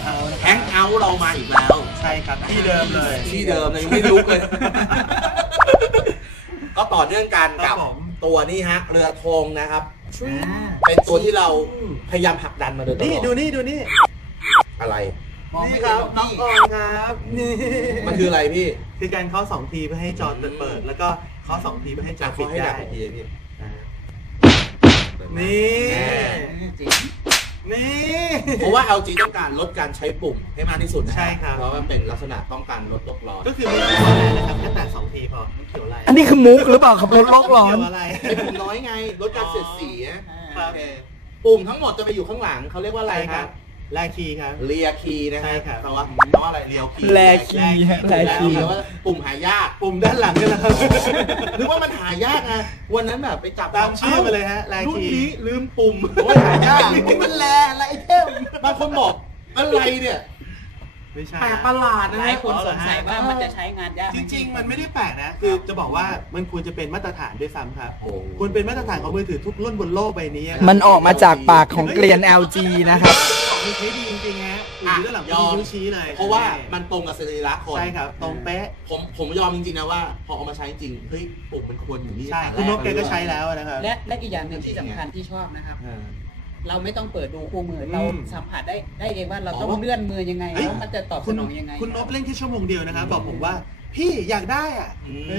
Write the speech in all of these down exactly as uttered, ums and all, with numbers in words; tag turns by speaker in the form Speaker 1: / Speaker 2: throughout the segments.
Speaker 1: เอาท์
Speaker 2: แฮงเอาท์เรามาอีกแล้ว
Speaker 1: ใช่ครับที่เดิมเลย
Speaker 2: ที่เดิมเลยไม่ลุกเลยก็ต่อเนื่องกันกับตัวนี้ฮะเรือธงนะครับเป็นตัวที่เราพยายามผลักดันมาโดยตลอด
Speaker 1: นี่ดูนี่ดูนี่
Speaker 2: อะไร
Speaker 1: นี่ครับน้องออนครับนี่
Speaker 2: มันคืออะไรพี่
Speaker 1: คือการเคาะสองทีเพื่อให้จอเปิดแล้วก็เคาะสองทีเพื่อให้จอปิดได้นี่นี่
Speaker 2: เพราะว่า แอล จี ต้องการลดการใช้ปุ่มให้มากที่สุด
Speaker 1: ใช่ครับ
Speaker 2: เพราะมันเป็นลักษณะต้องการลดโลกร้อน
Speaker 1: ก็คือไม่ต้องอะไรนะครับแค่แตะสองทีพอเขียวอะไร
Speaker 3: อันนี้คือมุกหรือเปล่าครับลดโลกร้อน
Speaker 2: ไอ้ปุ่มน้อยไงลดการเสียดสีปุ่มทั้งหมดจะไปอยู่ข้างหลังเขาเรียกว่าอะไรครับ
Speaker 1: แลคีครับ
Speaker 2: เลียคีนะ
Speaker 1: ใช่ครับ
Speaker 2: แปลว่าแปลว่าอะไรเลียวคี
Speaker 3: แลคีแลคี
Speaker 2: แปลว่าปุ่มหายาก
Speaker 1: ปุ่มด้านหลังนี่นะครับ
Speaker 2: หรือว่ามันหายากไงวันนั้นแบบไปจับ
Speaker 1: ตามชื่อมาเลยฮะแลคี
Speaker 2: รุ่นนี้ลืมปุ่ม
Speaker 1: โอ้ยหายาก
Speaker 2: มันแลอะไรเทมบางคนบอกอะไรเนี่ย
Speaker 1: ไม่ใช่
Speaker 2: แปลกประหลาดนะ
Speaker 4: หลายคนสงสัยว่ามันจะใช้งานยาก
Speaker 1: จริงๆมันไม่ได้แปลกนะคือจะบอกว่ามันควรจะเป็นมาตรฐานด้วยซ้ำครับควรเป็นมาตรฐานของมือถือทุกรุ่นบนโลกใบนี้
Speaker 3: มันออกมาจากปากของเกลียน แอล จี นะครับ
Speaker 1: มันใช้ดีจริงๆฮะอยู่ด้านหลังยอมชี้เลย
Speaker 2: เพราะว่ามันตรงกับสรีระคน
Speaker 1: ใช่ครับตรงเป๊ะ
Speaker 2: ผมผมยอมจริงๆนะว่าพอเอามาใช้จริงเฮ้ยปุ่มมันควรอยู่นี่
Speaker 1: ใช่คุณนกแกก็ใช้แล้วนะครับ
Speaker 4: และและอีกอย่างหนึ่งที่สำคัญที่ชอบนะครับเราไม่ต้องเปิดดูคู่มือเราสัมผัสได้ได้เองว่าเราต้องเลื่อนมือยังไงแล้วมันจะตอบสนองยังไง
Speaker 1: คุณนกเล่นแค่ชั่วโมงเดียวนะครับบอกผมว่าพี่อยากได้อ่ะ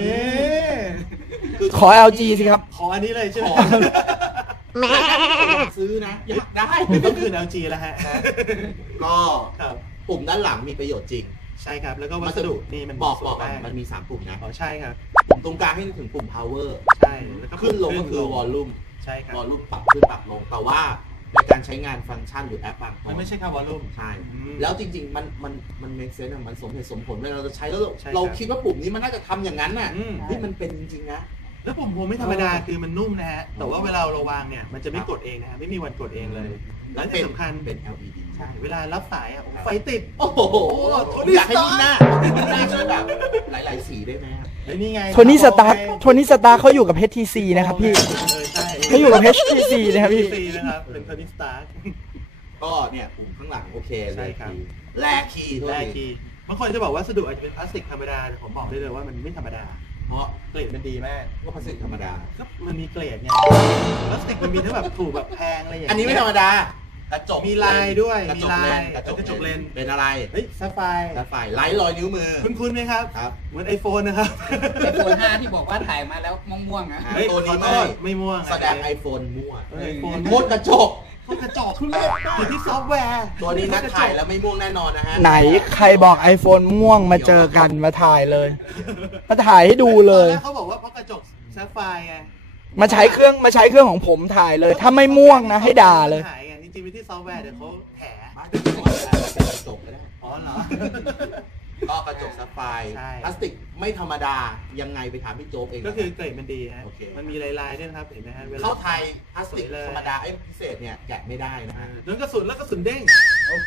Speaker 3: ขอ แอล จี สิครับ
Speaker 1: ขออันนี้เลยใช่ไหม
Speaker 2: แม่อยากซื้อนะอยากได้
Speaker 1: ต้องคืน แอล จี แล้วฮะ
Speaker 2: ก็ปุ่มด้านหลังมีประโยชน์จริง
Speaker 1: ใช่ครับแล้วก็วัสดุนี่มัน
Speaker 2: บอกบอกมันมีสามปุ่มนะ
Speaker 1: อ๋อใช่ครับ
Speaker 2: ปุ่มตรงกลางให้ถึงปุ่ม power
Speaker 1: ใช่
Speaker 2: แล้วก็ขึ้นลงก็คือ volume
Speaker 1: ใช่ครับ
Speaker 2: volume ปรับขึ้นปรับลงแต่ว่าในการใช้งานฟังก์ชันหรือแอปบาง
Speaker 1: มันไม่ใช่แค่ volume
Speaker 2: ใช่แล้วจริงๆมันมันมัน make sense มันสมเหตุสมผลเวลาเราจะใช้แล้วเราคิดว่าปุ่มนี้มันน่าจะทำอย่างนั้นน่ะที่มันเป็นจริงๆนะ
Speaker 1: แล้วปุ่มโฮมไม่ธรรมดาคือมันนุ่มนะฮะแต่ว่าเวลาเราวางเนี่ยมันจะไม่กดเองนะฮะไม่มีวันกดเองเลยและที่สำคัญ
Speaker 2: เป็น แอล อี ดี
Speaker 1: ใช่เวลารับสายอ่ะไฟติด
Speaker 2: โอ้โหอยากให้นี่หน้าหน้าช่วยแบบหลายๆสีได้ไหมครับ
Speaker 1: นี่ไง
Speaker 3: โทนี่สตาร์โทนี่สตาร์เขาอยู่กับ เอช ที ซี นะครับพี่เขาอยู่กับ เอช ที ซี นะครับพี่
Speaker 1: นะครับเป็นโทนี่สตาร์
Speaker 2: ก็เนี่ยปุ่มข้างหลังโอเค
Speaker 1: ใช่ครับ
Speaker 2: แลคีย์
Speaker 1: แลคีย์บางคนจะบอกว่าวัสดุอาจจะเป็นพลาสติกธรรมดาแต่ผมบอกได้เลยว่ามันไม่ธรรมดาเพราะเกรดมันดีมาก
Speaker 2: ก็พลาสติกธรรมดา
Speaker 1: ก็มันมีเกรดไงพลาสติกมันมีทั้งแบบถูกแบบแพงอะไรอย่างเงี้ย
Speaker 2: อันนี้ไม่ธรรมดากระจก
Speaker 1: มีลายด้วยมีลาย
Speaker 2: กระจกเลนเป็นอะไร
Speaker 1: เฮ้ยซัฟไฟร์
Speaker 2: ซัฟไฟร์ไร้รอยนิ้วมือ
Speaker 1: คุ้นๆไหมครับ
Speaker 2: ครับ
Speaker 1: เหมือน ไอโฟน นะครับ
Speaker 4: ไอโฟน ห้าที่บอกว่าถ่ายมาแล้วม่วงๆอ่ะ
Speaker 2: ตัวนี้ไม่
Speaker 1: ไม่ม่วง
Speaker 2: แสดง ไอโฟน มั่ว
Speaker 1: ไอโฟน
Speaker 2: โคตรกระจก
Speaker 1: โคตรกระจกทุเรศอยู่ที่ซอฟต์แวร์
Speaker 2: ตัวนี้นักถ่ายแล้วไม่ม่วงแน่นอนนะฮะ
Speaker 3: ไหนใครบอก ไอโฟน ม่วงมาเจอกันมาถ่ายเลยมาถ่ายให้ดูเลย
Speaker 1: เขาบอกว่าเพราะกระจกซัฟไฟร์ไง
Speaker 3: มาใช้เครื่องมาใช้เครื่องของผมถ่ายเลยถ้าไม่ม่วงนะให้ด่าเลย
Speaker 1: จริงๆวิธีซอฟต์แวร์เดี๋ยวเขาแถ
Speaker 2: เป็นกระจกก็ได้
Speaker 1: อ๋อเหรอ
Speaker 2: ก็กระจกซัฟไฟร์พลาสติกไม่ธรรมดายังไงไปถามพี่โจ๊กเอง
Speaker 1: ก็คือเกรดมันดีฮะมันมีลายๆด้วยนะครับเห็นไหมฮะ
Speaker 2: เข้าไทยพลาสติกธรรมดาไอ้พิเศษเนี่ยแกะไม่ได้นะฮะ
Speaker 1: โดนกระสุนแล้วกระสุนเด้งโอ้โห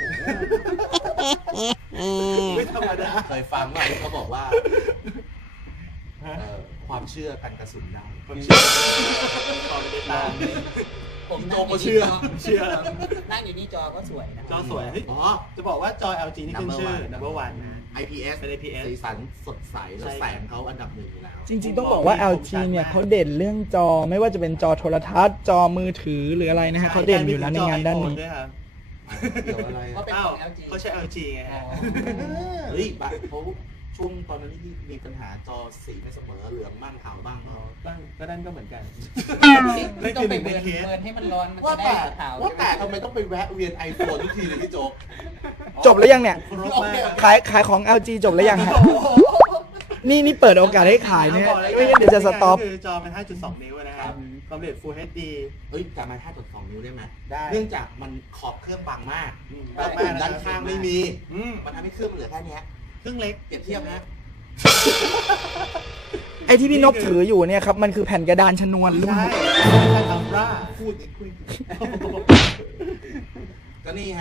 Speaker 1: ไม่ธรรมดา
Speaker 2: เคยฟังว่าเขาบอกว่าความเชื่อกันกระสุนได้
Speaker 1: ความเชื่อตอนไม่ได้
Speaker 4: ผม
Speaker 2: โจก็เชื่อ
Speaker 1: เชื่อ
Speaker 4: นั่งอยู่นี่จอก็สวยนะ
Speaker 1: จอสวยอ๋อจะบอกว่าจอ แอล จี นี่ขึ้นชื่อ นัมเบอร์วัน นะ
Speaker 2: ไอ พี เอส
Speaker 1: เป็น ไอ พี เอส
Speaker 2: สีสันสดใสแล้วแสงเขาอันดับหนึ่งอยู่แล้ว
Speaker 3: จริงๆต้องบอกว่า แอล จี เนี่ยเขาเด่นเรื่องจอไม่ว่าจะเป็นจอโทรทัศน์จอมือถือหรืออะไรนะฮะเขาเด่นอยู่แล้วในงานด้านนี้
Speaker 4: เขาเป็นของ แอล จี
Speaker 1: เขาใช้ แอล จี ไง
Speaker 2: เฮ้ยบัตรเขาช่วงตอนนั้นที่มีปัญหาจอสีไม่เสมอเหลืองบ้างขาวบ้าง
Speaker 1: บ้างก็นั่นก็เหมือนกัน
Speaker 4: ไม่ต้องไปเบิร์นเบิร์นให้มันร้อนมันจะได้ขาว
Speaker 2: ว่าแต่ทำไมต้องไปแวะเวียนไอโฟนทุกทีเลยพี่โจ๊ก
Speaker 3: จบแล้วยังเนี่ยขายขายของ แอล จี จบแล้วยังฮะนี่นี่เปิดโอกาสให้ขายเนี่ยไม่งั้นเดี๋ยวจะสต็อป
Speaker 1: คือจอเป็น ห้าจุดสอง นิ้วนะครับความละเอียด Full เอช ดี
Speaker 2: เฮ้ยจะมา ห้าจุดสอง นิ้วได้ไหม
Speaker 1: ได้
Speaker 2: เนื่องจากมันขอบเครื่องบางมากแล้วปุ่มด้านข้างไม่มีมันทำให้เครื่องมันเหลือแค่นี้
Speaker 1: เครื่องเล็ก
Speaker 2: เปรียบเทียบนะ
Speaker 3: ไอ้ที่พี่นกถืออยู่เนี่ยครับมันคือแผ่นกระดานชนวน
Speaker 1: รุ่นทำร่า
Speaker 2: พูดอีกคุยก็นี่ฮะ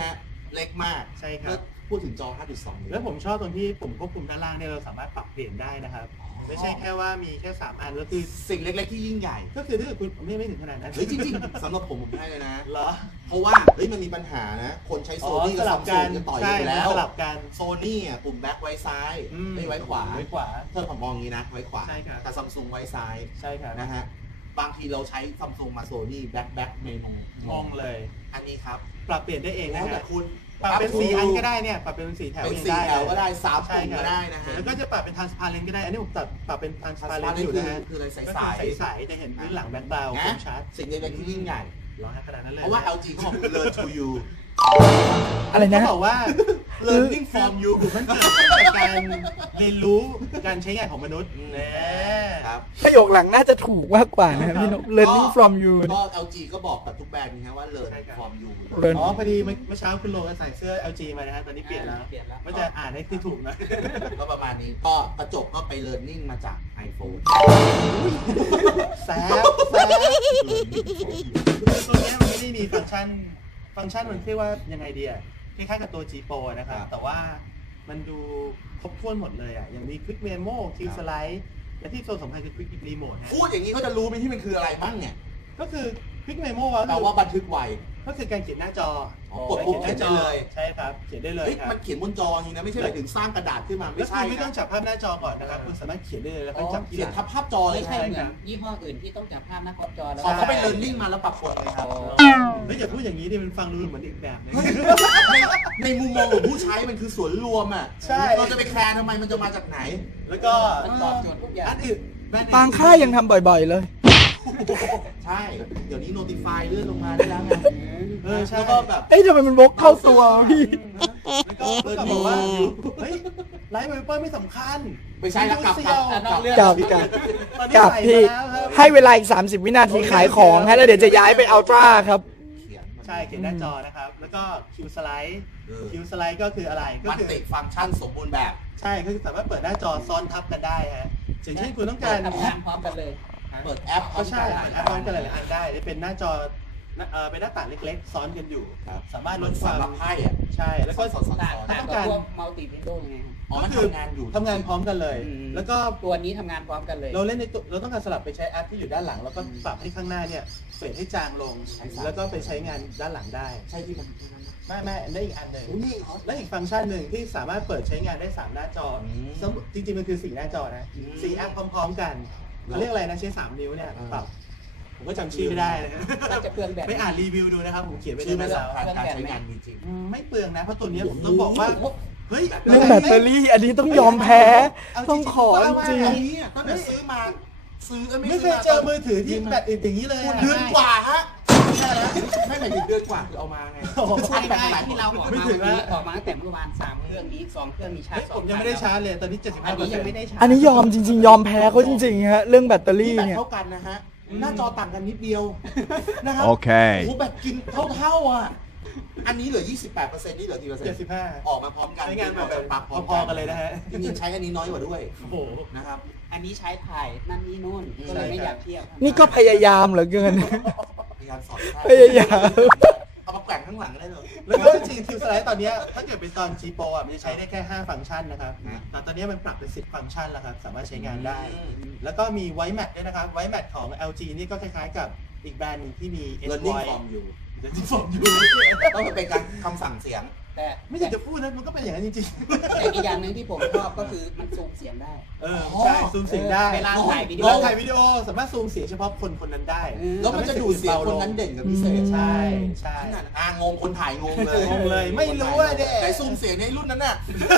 Speaker 2: เล็กมาก
Speaker 1: ใช่ครับ
Speaker 2: พูดถึงจอ ห้าจุดสอง
Speaker 1: แล้วผมชอบตรงที่ปุ่มควบคุมด้านล่างเนี่ยเราสามารถปรับเปลี่ยนได้นะครับไม่ใช่แค่ว่ามีแค่สามอันแล้วคือ
Speaker 2: สิ่งเล็กๆที่ยิ่งใหญ่
Speaker 1: ก็คือถ้าเกิดคุณไม่ไม่ถึงขนาดนั้น
Speaker 2: เฮ้ยจริงๆสำหรับผมผมให้เลยนะ
Speaker 1: เหรอ
Speaker 2: เพราะว่าเฮ้ยมันมีปัญหานะ คนใช้โซนี่
Speaker 1: ส
Speaker 2: กับ
Speaker 1: ลั
Speaker 2: ซั
Speaker 1: บ
Speaker 2: ม
Speaker 1: กั
Speaker 2: ซุ
Speaker 1: น
Speaker 2: งจะต่อย
Speaker 1: ใช่
Speaker 2: กันแล้ว
Speaker 1: สลับกัน
Speaker 2: โซนี่อ่ะปุ่มแบ็คไว้ซ้าย
Speaker 1: อืม
Speaker 2: ไม่ไว้ขวา
Speaker 1: ไว้ขวา
Speaker 2: เพิ่มผมมองอย่างนี้นะไว้ขวา
Speaker 1: ใช่ครับ
Speaker 2: แต่ซัมซุงไว้ซ้าย
Speaker 1: ใช่ครับ
Speaker 2: นะฮะบางทีเราใช้ซัมซุงมาโซนี่แบ็คแบ็คเมนู
Speaker 1: มองเลย
Speaker 2: อันนี้ครับ
Speaker 1: ปรับเปลี่ยนได้เอง
Speaker 2: แล้
Speaker 1: นะ
Speaker 2: วแต่
Speaker 1: ฮะ
Speaker 2: คุณ
Speaker 1: ปรับเป็นสี่อันก็ได้เนี่ยปรับเป็นสี่แถว
Speaker 2: เป็น
Speaker 1: ยัง
Speaker 2: สี่แถวก็ได้
Speaker 1: เลย
Speaker 2: สาม
Speaker 1: ใช่
Speaker 2: ปุ่ม
Speaker 1: ครับ
Speaker 2: ก็ได้นะฮะ
Speaker 1: แล้วก็จะปรับเป็น transparent ก็ได้ อันนี้ผมปรับปรับเป็น
Speaker 2: ทา
Speaker 1: transparent
Speaker 2: ส
Speaker 1: อยู่
Speaker 2: คือ
Speaker 1: นะฮะ
Speaker 2: คืออะไรใส
Speaker 1: ก็
Speaker 2: ใส
Speaker 1: คือใสๆจะเห็นพื้นหลังแบ็คกราวด์คมชัด
Speaker 2: สิ่งเล็กๆที่ยิ่งใหญ่
Speaker 1: ร้อนขนาดนั้นเลย
Speaker 2: เพราะว่า แอล จี เขาบอก learn to you
Speaker 3: อะไรนะ
Speaker 1: เขาบอกว่า
Speaker 2: learning from you
Speaker 1: คือมันเกิดจากการเรียนรู้การใช้งานของมนุษย์แน่
Speaker 2: ครับ
Speaker 3: ประโยคหลังน่าจะถูกมากกว่านะครับพี่นก learning from you
Speaker 2: ก็ แอล จี ก็บอกกับทุกแบรนด์นะฮะว่า learn from you
Speaker 3: learn
Speaker 1: อ๋อพอดีเมื่อเช้าคุณโลก็ใส่เสื้อ แอล จี มานะฮะตอนนี้เปลี่ยนแล้ว
Speaker 4: เปลี่ยนแล้ว
Speaker 1: มันจะอ่านให้ที่ถูกหนะ
Speaker 2: ก็ประมาณนี้ก็กระจกก็ไป learning มาจาก iPhone
Speaker 1: แซบแซบคือตัวเนี้ยมันไม่ได้มีฟังก์ชัน ฟังก์ชันมันเรียกว่ายังไงดีอะคล้ายๆกับตัว G Pro นะครับ แต่ว่ามันดูครบถ้วนหมดเลยอะอย่างมี Quick Memo Quick Slide และที่ตัวสำคัญคือ Quick Remote ฮะ
Speaker 2: พูดอย่างนี้เขาจะรู้ไหมที่มันคืออะไรบ้างเนี่ย
Speaker 1: ก็คือ Quick Memo ก็
Speaker 2: แปล
Speaker 1: คือ
Speaker 2: ว่าบันทึกไว
Speaker 1: ก็คือการเขียนหน้าจอ
Speaker 2: อ๋อกดปุ๊บ
Speaker 1: เขียนหน้าจอ
Speaker 2: เขียนได้เลย
Speaker 1: ใช่ครับ เขียนได้เลย
Speaker 2: เฮ้ย
Speaker 1: ครับ
Speaker 2: มันเขียนบนจออย่างนี้นะไม่ใช่ไปถึงสร้างกระดาษขึ้นมา
Speaker 1: แล้
Speaker 2: ไม่
Speaker 1: วคุ
Speaker 2: ใช่
Speaker 1: ณไม่ต้อง
Speaker 2: นะ
Speaker 1: จับภาพหน้าจอก่อนนะครับ คุณสามารถเขียนได้เลยแล้ว
Speaker 2: อ๋
Speaker 1: ก็
Speaker 2: อ
Speaker 1: จับที่ห
Speaker 2: เขีย
Speaker 1: ลั
Speaker 2: น
Speaker 1: ง
Speaker 2: ทับภาพจอเลย
Speaker 4: ไม่ใช่
Speaker 2: ใช่
Speaker 4: เหมื
Speaker 2: ค
Speaker 4: อ
Speaker 2: รั
Speaker 4: น
Speaker 2: บ
Speaker 4: ยี่ห้ออื่นที่ต้องจับภาพหน้าครอบจอแล้ว
Speaker 2: อ๋อเขาไป learning มาแล้วปรับกฎเลยครับ
Speaker 1: แล้วอย่าพูดอย่างนี้ดิมันฟังดูเหมือนอีกแบบนึง
Speaker 2: ในในมุมมองของผู้ใช้มันคือส่วนรวมอ่ะ
Speaker 1: ใช่
Speaker 2: เราจะไปแคร์ทำไมมันจะมาจากไหน
Speaker 1: แล้วก็
Speaker 4: มันตอบโจทย์ทุกอย่าง
Speaker 1: อันอื่นแบรนด์อื่น
Speaker 3: บางค่ายยังทำบ่อยๆเลย
Speaker 2: ใช่ เดี๋ยวนี้ notify เลื่อนลงมาได้แล้วไง
Speaker 1: เออใช่
Speaker 2: แล้วก็แบบ
Speaker 3: เอ้ยทำไมมันวกเข้าตัวพี่
Speaker 1: แล้วก็แล้วก็บอกว่าเฮ้ยไลฟ์ไวเปอร์ไม่สำคัญ
Speaker 2: ไม่ใช่แล้วกลับ
Speaker 1: เซี
Speaker 2: กลั
Speaker 1: ย
Speaker 2: บ
Speaker 1: ว
Speaker 2: กลับ
Speaker 3: กลับกลับ
Speaker 1: ตอนนี้
Speaker 3: กลับ
Speaker 1: ใส่
Speaker 3: พี่
Speaker 1: มาแล้วครับ
Speaker 3: ให้เวลาอีก สามสิบ วินาทีขายของฮะแล้วเดี๋ยวจะย้ายไปอัลตร้าครับ
Speaker 2: เขียนมัน
Speaker 1: ใช่เขียนหน้าจอนะครับ แล้วก็คิวสไลด์
Speaker 2: เออ
Speaker 1: คิวสไลด์ก็คืออะไรก็
Speaker 2: มัน
Speaker 1: คือ
Speaker 2: ติดฟังก์ชันสมบูรณ์แบบ
Speaker 1: ใช่ก็คือสามารถเปิดหน้าจอซ้อนทับกันได้ฮะอย่างเช่นคุณต้องการ
Speaker 4: ทำงานพร้อมกันเลย
Speaker 2: เปิดแอป
Speaker 1: ก็ใช่
Speaker 2: พร้อม
Speaker 1: แอปพร้อมกันหลายๆอันได้เป็นหน้าจอเอ่อเป็นหน้าต่างเล็กๆ ซ้อนกันอยู่
Speaker 2: ครับ
Speaker 1: สามารถ
Speaker 2: เห
Speaker 1: ล
Speaker 2: มือน
Speaker 1: ดความ
Speaker 2: สำหรับไพ่อ่ะ
Speaker 1: ใช่แล้วก็
Speaker 2: สอนสอน
Speaker 4: ต่าง
Speaker 2: สอน
Speaker 4: ต่าง
Speaker 1: ต้อง
Speaker 4: กับ
Speaker 1: การ
Speaker 4: พวกมัลติวินโดว์ไง
Speaker 2: อ๋อมันทำงานอยู่
Speaker 1: ทำงานพร้อมกันเลย
Speaker 2: อืม
Speaker 1: แล้วก็
Speaker 4: ตัวนี้ทำงานพร้อมกันเลย
Speaker 1: เราเล่นในตัวเราต้องการสลับไปใช้แอปที่อยู่ด้านหลัง แล้วก็ปรับให้ข้างหน้าเนี่ยเฟดให้จางลง แล้วก็ไปใช้งานด้านหลังได้
Speaker 2: ใช่ที่มันใช่นั้นนะ
Speaker 1: ไม่ไม่อันนี้อีกอันหนึ่ง
Speaker 2: โอ้นี่เหรอ
Speaker 1: และอีกฟังก์ชันหนึ่งที่สามารถเปิดใช้งานได้สามหน้าจออ
Speaker 2: ม
Speaker 1: สมมุติจริงๆมันคือสี่หน้าจอนะ
Speaker 2: อืม
Speaker 1: สี่แอปพร้อมๆกันเขาเรียกอะไรนะใช้สามนิ้วเนี่ย
Speaker 2: อ่า
Speaker 1: ปรับผมก็จำชื่อไม่ได้นะ
Speaker 4: ก็จะเปลืองแบต
Speaker 1: ไปอ่านรีวิวดูนะครับผมเขียนไว้ใน
Speaker 2: ชื่อ
Speaker 1: ห
Speaker 2: ไม่
Speaker 1: น้าจอ
Speaker 2: สำคัญการใช้งานมีจริง
Speaker 1: อืมไม่เปลืองนะเพราะตัวเนี้ยผมต้องบอกว่าเฮ้ย
Speaker 3: เรื่องแบตเตอรี่อันนี้ต้องยอมแพ้ ต้องขอจริง
Speaker 2: อันนี้อะตั้งแต่ซื้อมาซื้อเอ้ยไม่
Speaker 1: ไม่เค
Speaker 2: ซื้
Speaker 1: ย
Speaker 2: มา
Speaker 1: เจอมือถือที่แบตอึดอย่างนี้เลย
Speaker 2: คุณ
Speaker 1: อะ
Speaker 2: เดือนกว่าฮะไม่หมายถึงเดือนกว่าคือเอามาไง
Speaker 1: โอ้โห
Speaker 4: ใช่ได้ที่เราออก
Speaker 1: ไม่
Speaker 4: มา
Speaker 1: ถึง
Speaker 4: วัน
Speaker 1: นะ
Speaker 4: นี้ออกมาตั้งแต่เมื่อวานสามเครื่องนี้สองเครื่องมีชา
Speaker 1: เฮ้
Speaker 4: ร์
Speaker 1: ย
Speaker 4: จส
Speaker 1: ผ
Speaker 4: อง
Speaker 1: มยังไม่ได้ชาร์จเลยตอนนี้เจ็ดสิบ
Speaker 4: อั
Speaker 1: ห้าน เปอ
Speaker 4: นี้
Speaker 1: ร์เซ็
Speaker 4: ยั
Speaker 1: น
Speaker 4: งไม่
Speaker 1: ต์
Speaker 4: ได้ชาร์จ
Speaker 3: อันนี้ยอมจริง ๆ ยอมแพ้เขาจริงๆฮะเรื่องแบตเตอรี่
Speaker 2: นี่แบต
Speaker 3: เนี่ย
Speaker 2: เท่ากันนะฮะหน้าจอต่างกันนิดเดียวนะครับ
Speaker 5: โอเค
Speaker 2: โอ้โหแบตกินเท่าๆอ่ะอันนี้เหลือ ยี่สิบแปดเปอร์เซ็นต์ นี่เหลือกี่เปอร์เซ็น
Speaker 1: เจ็ด
Speaker 2: ต์
Speaker 1: สิบห้า
Speaker 2: ออกมาพร้อมกัน
Speaker 1: ใช้งานแบบ
Speaker 2: แบบปรับ
Speaker 1: พอๆกันเลยนะฮะ
Speaker 2: จริงๆใช้อันนี้น้อยกว่าด้วย
Speaker 1: โอ้โห
Speaker 2: นะครับ
Speaker 4: อันนี้ใช้ถ่ายนั่นนี่นู่นก็เลยไม่อยากเทียบ
Speaker 3: นี่ก็พยายามเหลือเกิน
Speaker 2: พยายามสอน
Speaker 3: พยายาม
Speaker 2: เอามาแกว่งข้างหลังก็ได้เลย
Speaker 1: แล้วก็จริงคิวสไลด์ตอนเนี้ยถ้าเกิดเป็นตอน G Pro อ่ะมันจะใช้ได้แค่ห้าฟังก์ชันนะครับ
Speaker 2: นะ
Speaker 1: แต่ตอนเนี้ยมันปรับเป็นสิบฟังก์ชันแล้วครับสามารถใช้งานได้ แล้วก็มีไวท์แมทด้วยนะครับไวท์แมทของ แอล จี นี่ก็คล้ายๆกับอีกแบรนด์หนึงที่มี
Speaker 2: เ learning
Speaker 1: N-Voice
Speaker 2: from you
Speaker 1: Learning from you
Speaker 2: ต้องเป็นการคำสั่งเสียง
Speaker 4: แต่
Speaker 1: ไม่อยากจะพูดนะมันก็เป็นอย่างนั้นจริง
Speaker 4: แต่อีกอย่างหนึ่งที่ผมชอบก็คือมันซูมเสียงได้
Speaker 1: ๆ เออใช่ซูมเสียงได้
Speaker 4: เวลาถ่ายวิดี
Speaker 1: เว
Speaker 4: โอ
Speaker 1: ลาถ่ายวิดีโอสามารถซูมเสียงเฉพาะคนคนนั้นได้
Speaker 2: แล้วมันจะดูดเสียงคนนั้นเด่นกับพิเศษ
Speaker 1: ใช่ใช่
Speaker 2: ขนาดอ่างงคนถ่ายงงเลย
Speaker 1: งงเลยไม่รู้อะเด็ก
Speaker 2: แต่ซูมเสียงในรุ่นนั้นน่ะ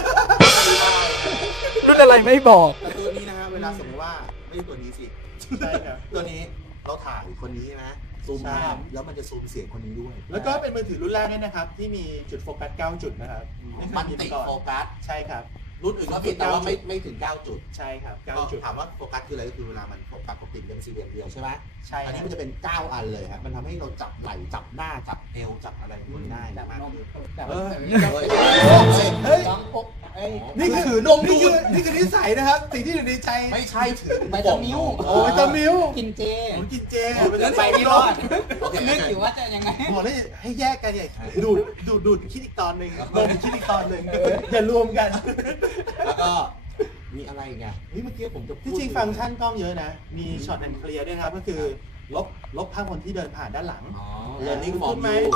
Speaker 3: รุ่นอะไรไม่บอก
Speaker 2: แต่ตัวนี้นะฮะเวลาสมมติว่าไม่ใช่ตัวนี้สิ
Speaker 1: ใช่ครับ
Speaker 2: ตัวนี้เราถ่ายคนนี้ใช่ไหมซูม
Speaker 1: ใช่
Speaker 2: ภาพแล้วมันจะซูมเสียงคนนี้ด้วย
Speaker 1: แล้วก็เป็นมือถือรุ่นแรกด้วยนะครับ ที่มีจุดโฟกัสเก้าจุดนะครับ
Speaker 2: มันติดโฟกัส
Speaker 1: ใช่ครับ
Speaker 2: รุ่นอื่นก็ติดแต่ว่าไม่ไม่ถึงเก้าจุด
Speaker 1: ใช่ครับเก้า
Speaker 2: ก็
Speaker 1: จุด
Speaker 2: ถามว่าโฟกัสคืออะไรก็คือเวลามันโฟกัสปกติเป็นสี่เหลี่ยมเดียวใช่ไหม
Speaker 1: ใช่
Speaker 2: อันนี้
Speaker 1: ค
Speaker 2: มั
Speaker 1: รับ
Speaker 2: นจะเป็นเก้าอันเลยครับมันทำให้เราจับไหล่จับหน้าจับเอวจับอะไรมันได้
Speaker 4: จับ
Speaker 2: มาก
Speaker 4: นม
Speaker 2: ขึ้น
Speaker 4: จับ
Speaker 1: เออ
Speaker 2: เฮ้ย
Speaker 1: เฮ้ย
Speaker 4: ลองพกเอ้ย
Speaker 1: นี่คือนมนี่คือนี่คือนิสัยนะครับสิ่งที่อยู่ในใจ
Speaker 2: ไม่ใช่ถือ
Speaker 4: ใบตะมิ้ว
Speaker 1: โอ้ยตะมิ้ว
Speaker 4: กินเจ
Speaker 1: ผมกินเจ
Speaker 4: ไปไม่รอด
Speaker 2: โอเค
Speaker 4: นึกอยู่ว่าจะยังไง
Speaker 1: บอกเลยให้แยกกันใหญ่ดูดดูดดูดคิดอีกตอนหนึ่งนมคิดอีกตอนหนึ่งอย่ารวมกัน
Speaker 2: แล้วก็มีอะไรอีกอ่ะนี่เมื่อกี้ผมจะพูด
Speaker 1: ที่จริงฟังก์ชันกล้องเยอะนะ มีช็อตแอนด์เคลียร์ด้วยนะครับก็คือลบลบภาพคนที่เดินผ่านด้านหลัง
Speaker 2: อ๋อ learning from
Speaker 1: ไหม
Speaker 2: you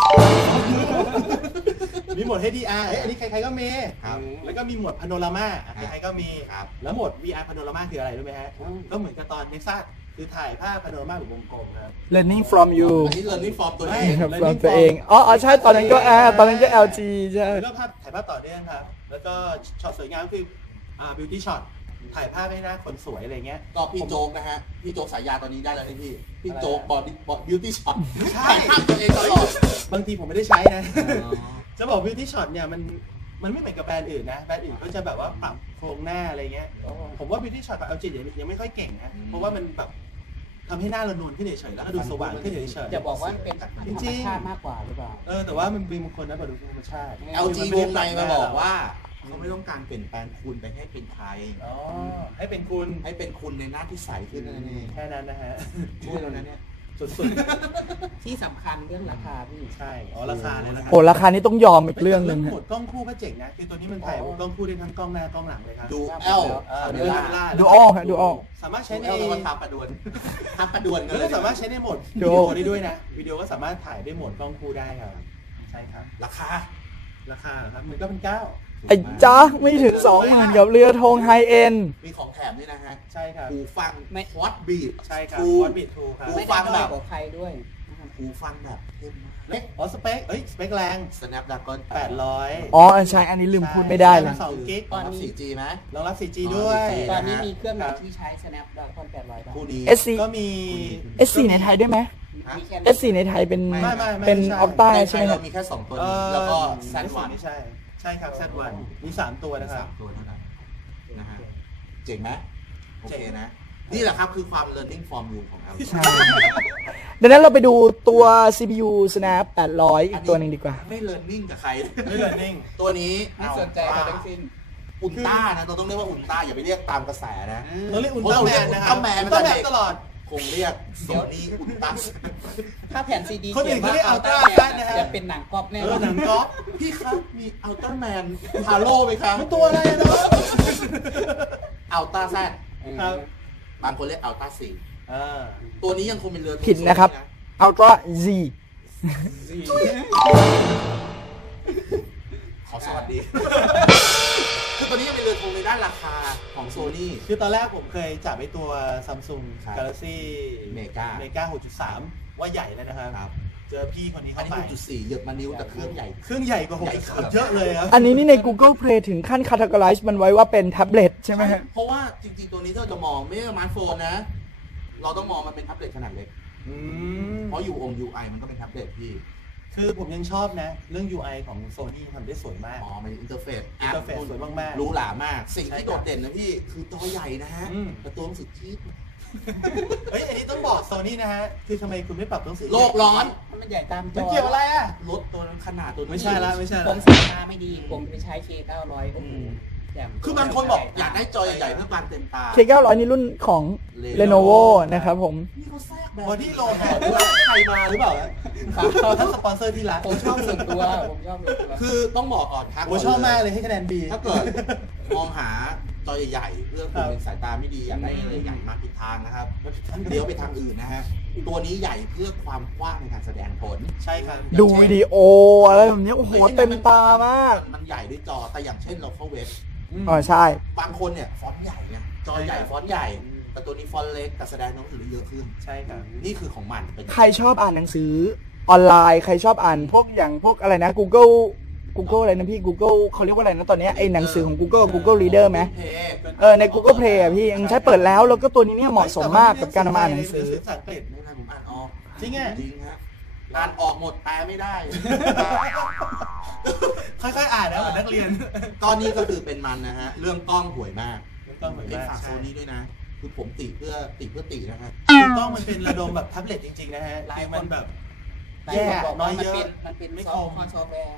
Speaker 1: มีโหมด เอช ดี อาร์ เอ้ยอันนี้ใครๆก็มี
Speaker 2: ครับ
Speaker 1: แล้วก็มีโหมดพาโนรามาใครๆก็มี
Speaker 2: ครับ
Speaker 1: แล้วโหมด วี อาร์ พาโนรามาคืออะไรรู้ไหมฮะ ก็เหมือนกับตอนเน็กซัสคือถ่ายภาพพาโนรามาแบบวงกลมครับ
Speaker 3: learning from you
Speaker 2: อันนี้ learning from ตัวเอง
Speaker 3: ครับ from ตัวเองอ๋ออ๋อใช่ตอนนั้นก็แอร์ตอนนั้นก็ แอล จี ใช่
Speaker 1: แล้วก็ภาพถ่ายภาพต่อเนื่องครับ แล้วก็ช็อตสวยงามคืออ่า beauty shot ถ่ายภาพให้หน้าคนสวยอะไรเงี้ย
Speaker 2: ก็พี่โจ๊กนะฮะ พี่โจ๊กสายยาตอนนี้ได้แล้วพี่ พี่โจ๊กบอดี้บอดี้บิวตี้ช็อต
Speaker 1: ใช่
Speaker 2: ถ่ายภาพตัวเองตลอด
Speaker 1: บางทีผมไม่ได้ใช้นะ จะบอก beauty shot เนี่ยมันมันไม่เหมือนกับแบรนด์อื่นนะ แบรนด์อื่นก็จะแบบว่าปรับโครงหน้าอะไรเงี้ย ผมว่า beauty shot แบบ แอล จี ยังยังไม่ค่อยเก่งนะ เพราะว่ามันแบบทำให้หน้าเรานูนขึ้นเฉยๆแล้วก็ดูสว่างขึ้นเฉยๆ
Speaker 4: จะบอกว่าเป็นธรรมชาติมากกว่าหรือเปล่า
Speaker 1: เออแต่ว่ามันมีบางคนนะแบบดูธรรมชาติ
Speaker 2: แอล จี วงในมาบอกว่าเขาไม่ต้องการเปลี่ยนแปลงคุณไปให้เป็นไทย
Speaker 1: อ๋อให้เป็นคุณ
Speaker 2: ให้เป็นคุณในหน้าที่ใสขึ้นนั่นเอง
Speaker 1: แค่นั้นนะฮะ
Speaker 2: ช่วยเรานะเนี่ย
Speaker 1: สุด
Speaker 4: ที่สำคัญเรื่องราคาพี่
Speaker 1: ๆ ใช่ อ๋อราคาเลยนะครั
Speaker 3: โอ้ราคานี้ต้องยอมอีกเรื่องหนึ่ง
Speaker 1: โห
Speaker 3: ฮะ
Speaker 1: มดกล้องคู่ก็เจ๋งนะ คือตัวนี้มันถ่ายกล้องคู่ได้ทั้งกล้องหน้ากล้องหลังเลยครับ
Speaker 2: ดูแอล
Speaker 1: เออ
Speaker 2: เว
Speaker 1: ดู
Speaker 2: ลา
Speaker 1: เวลา
Speaker 3: ดูออฮะดูออ
Speaker 1: สามารถใช้
Speaker 2: ใช้
Speaker 1: ใน
Speaker 2: ในเราก็ทำประดวนทำประดวนกัน
Speaker 1: แล้ว
Speaker 2: เล
Speaker 1: ก็
Speaker 2: ย
Speaker 1: สามารถใช้ในโหมดวิดีโอได้ด้วยนะ วิดีโอก็สามารถถ่ายได้โหมดกล้องคู่ได้ครับ ใช่ครับ
Speaker 2: ราคา
Speaker 1: ราคาเหรอครับมันก็เป็นเก้า
Speaker 3: ไอ้จ้าไม่ถึงสองหมื่นกับเรือธงไฮเอ็น
Speaker 2: มีของแถมด้วยนะฮะ
Speaker 1: ใช่ครับ
Speaker 2: หูฟัง
Speaker 4: ไม่
Speaker 2: ฮอตบีท
Speaker 1: ใช่ครับ
Speaker 2: ทู
Speaker 1: คอร์ดบิททูครับ
Speaker 2: หู
Speaker 4: ไม่
Speaker 2: ฟั
Speaker 4: ได้
Speaker 2: ง
Speaker 4: ด้
Speaker 2: แบ
Speaker 4: อย
Speaker 2: บ
Speaker 4: กว่าใครด้วย
Speaker 2: หูฟังแบบเข้มมาก
Speaker 1: เล็กอ๋อสเปคเอ้ยสเปคแรง
Speaker 2: Snapdragon
Speaker 1: แปดร้อย
Speaker 3: อ๋อใช่อันนี้ลืมพูดไม่ได้เลย
Speaker 1: สองกิก
Speaker 2: ตอนนี้ โฟร์จี ไหม
Speaker 1: รองรับ โฟร์จี ด้วย
Speaker 4: ตอนนี้มีเครื่องไหนที่ใช้ Snapdragon แปดร้อยบ้าง
Speaker 2: คู่นี้
Speaker 3: เอส ซี
Speaker 1: ก็มี
Speaker 3: เอส ซี ในไทยด้วยไหม
Speaker 4: มีแค่
Speaker 3: เอส ซี ในไทยเป็น
Speaker 1: ไม่ไม่ไม่
Speaker 3: เป็น
Speaker 1: ไม่ใช่
Speaker 3: ออกต้า
Speaker 2: ใน
Speaker 3: ใช่
Speaker 2: ไท
Speaker 3: ไหม
Speaker 2: ย
Speaker 3: ครั
Speaker 2: เรา
Speaker 3: บ
Speaker 2: มีแค่สองตัว
Speaker 1: เอ่
Speaker 2: นี้
Speaker 1: อ
Speaker 2: แล้วก็แซดวัน
Speaker 1: ไม่ใช่ ใช่ครับแซดวันมีสามตัวนะครับ
Speaker 2: สามตัวเท่านั้นนะฮะเจ๋งไหมโอเคนะ นี่แหละครับคือความ learning from you ของเรา
Speaker 3: ใช่ดังนั้นเราไปดูตัว ซี พี ยู Snap แปดร้อยอีกตัวหนึ่งดีกว่า
Speaker 2: ไม่ learning กับใคร
Speaker 1: ไม่เลยนิ่ง
Speaker 2: ตัวนี้
Speaker 4: ไม่สนใจอะไรทั้งสิ้น
Speaker 2: อุลตร้านะเราต้องเรียกว่าอุลตร้าอย่าไปเรียกตามกระแสนะ
Speaker 1: เราเรียกอุลตร้าแมนนะครับ
Speaker 2: อุลตร้าแมน
Speaker 1: อุลตร้าแมนตลอด
Speaker 2: คงเรียกโซนี่อุลตร้า
Speaker 4: ถ้าแผ่นซีดี
Speaker 1: คนอื่นเขาเรียก
Speaker 4: Ultra
Speaker 1: Ultra Fat นะฮะ
Speaker 4: จะเป็นหนังก๊อปแน่
Speaker 1: เออหนังก๊อฟ
Speaker 2: พี่ครับมีอัลตร้าแมนฮาโร่ไหมครับ
Speaker 1: มันตัวอะไรอะเนาะ
Speaker 2: อัลตร้าแซด
Speaker 1: ครับ
Speaker 2: บางคนเรียกอัลตร้าสี่
Speaker 1: อ่า
Speaker 2: ตัวนี้ยังคงเป็นเรือ
Speaker 3: ผิดนะครับ Ultra Z
Speaker 2: ขอสวัสดี คือตัวนี้ยังเป็นเรือธงในด้านราคาของโซนี่
Speaker 1: คือตอนแรกผมเคยจับไอ้ตัว Samsung
Speaker 2: ครับ
Speaker 1: Galaxy
Speaker 2: Mega
Speaker 1: Mega หกจุดสาม ว่าใหญ่แล้วนะครับ
Speaker 2: ครับ
Speaker 1: เจอพี่คนนี้
Speaker 2: อัน
Speaker 1: เข้า
Speaker 2: นี้
Speaker 1: ไป
Speaker 2: หกจุดสี่เหยียบมานิ้วแต่เครื่องใหญ่
Speaker 1: เครื่องใหญ่กว่าหก
Speaker 2: ใหญ่
Speaker 1: จุด
Speaker 2: ก
Speaker 1: สา
Speaker 2: ว่า
Speaker 1: มเยอะเลยครับ
Speaker 3: อันนี้นี่ใน Google Play ถึงขั้น categorize มันไว้ว่าเป็นแท็บเล็ตใช่ไหมฮะ
Speaker 2: เพราะว่าจริงๆตัวนี้ถ้าเราจะมองไม่ใช่สมาร์ทโฟนนะ เราต้องมองมันเป็นแท็บเล็ตขนาดเล็ก
Speaker 1: อืม
Speaker 2: เพราะ ยู ไอ ยู ไอ มันก็เป็นแท็บเล็ตพี่
Speaker 1: คือผมยังชอบนะ เรื่อง ยู ไอ ของ Sony ทำได้สวยมาก
Speaker 2: อ๋อ มันอินเทอร์เฟซ
Speaker 1: อินเทอร์เฟซสวยมากๆ
Speaker 2: หรูหรามาก สิ่ง
Speaker 1: ใช่
Speaker 2: ที่
Speaker 1: ครั
Speaker 2: โด
Speaker 1: บ
Speaker 2: ดเด่นนะพี่ คือจอใหญ่นะฮะ
Speaker 1: อืม
Speaker 2: แต่ตัวหนังสือจี๊ด
Speaker 1: เฮ้ย อันนี้ต้องบอก Sony นะฮะ คือทำไมคุณไม่ปรับหนังสือ
Speaker 2: โลกร้อน
Speaker 4: มันใหญ่ตามจ
Speaker 1: มัน
Speaker 4: อ
Speaker 1: เกี่ยวอะไรอ่ะ
Speaker 2: รถตัวนั้นขนาดตัวนี้
Speaker 1: ไม่ใช่ละไม่ใช่
Speaker 4: ผ
Speaker 1: ละ
Speaker 4: มสายตาไม่ดี ผมไปใช้ เค เก้าร้อย โอ้โหอย่าง
Speaker 2: คือบางคนบอกอยากได้จอใหญ่ๆเพื่อความเต็มตา
Speaker 3: เค เก้าร้อย นี่รุ่นของ Lenovo นะครับผม
Speaker 2: นี่เขาแทรกแบบ
Speaker 1: บอดี้โลแฮนด้วยใครมาหรือเปล่าฮะท่านสปอนเซอร์ที่รัก
Speaker 4: ผมชอบส่วนตัว ผมชอบส่วนตัว
Speaker 2: คือต้องบอกก่อนทัก
Speaker 1: โอ้ชอบมากเลยให้คะแนน B
Speaker 2: ถ้าเกิดมองหาจอใหญ่ๆเพื่อคุณเป็นสายตาไม่ดีอยากได้อะไรใหญ่มาผิดทางนะครับเดี๋ยวไปทางอื่นนะฮะตัวนี้ใหญ่เพื่อความกว้างในการแสดงผล
Speaker 1: ใช่ครับ
Speaker 3: ดูวิดีโออะไรแบบนี้โอ้โหเต็มตามาก
Speaker 2: มันใหญ่ด้วยจอแต่อย่างเช่นเราเข้าเว็บ
Speaker 3: อ๋อใช่
Speaker 2: บางคนเนี่ยฟอนต์ใหญ่ไงจอใหญ่ฟอนต์ใหญ่ แต่ตัวนี้ฟอนต์เล็กแต่แสดงหนังสือเยอะขึ้น
Speaker 1: ใช่ครับ
Speaker 2: นี่คือของมันเป็น
Speaker 3: ใครชอบอ่านหนังสือออนไลน์ ใครชอบอ่านพวกอย่างพวกอะไรนะ Google Google อะไรนะพี่ Google เขาเรียกว่าอะไรนะตอนนี้ไอ้หนังสือของ Google Google Reader ไหมเออใน Google Play อ่ะพี่ยังใช้เปิดแล้วแล้วก็ตัวนี้เนี่ยเหมาะสมมากกับการอ่านหนังสือ
Speaker 1: ภาษาอังกฤษ
Speaker 2: ไม่ได้ผมอ่านออก
Speaker 1: จริงอ่ะ
Speaker 2: จริงฮะอ่านออกหมดแปลไม่ได้
Speaker 1: ค่อยๆอ่านนะเหมือนนักเรียน
Speaker 2: ตอนนี้ก็คือเป็นมันนะฮะเรื่องกล้องห่วยมาก
Speaker 1: กล้องเหมือน
Speaker 2: เป็น
Speaker 1: มาก
Speaker 2: ฝากโซนี่ด้วยนะคือผมติเพื่อติเพื่อตินะฮะ
Speaker 1: กล้องมันเป็นระดมแบบแท็บเล็ตจริงๆนะฮะคือมันแบบ
Speaker 4: หลาย
Speaker 1: แย่
Speaker 4: คนบอก
Speaker 1: น้อ
Speaker 4: ว่าย มัน
Speaker 1: เยอะ
Speaker 4: เป็นมันเป็น
Speaker 1: ไม่
Speaker 4: ซ
Speaker 1: ค
Speaker 4: อ
Speaker 1: ม
Speaker 4: ฟต์ซอฟต์แวร์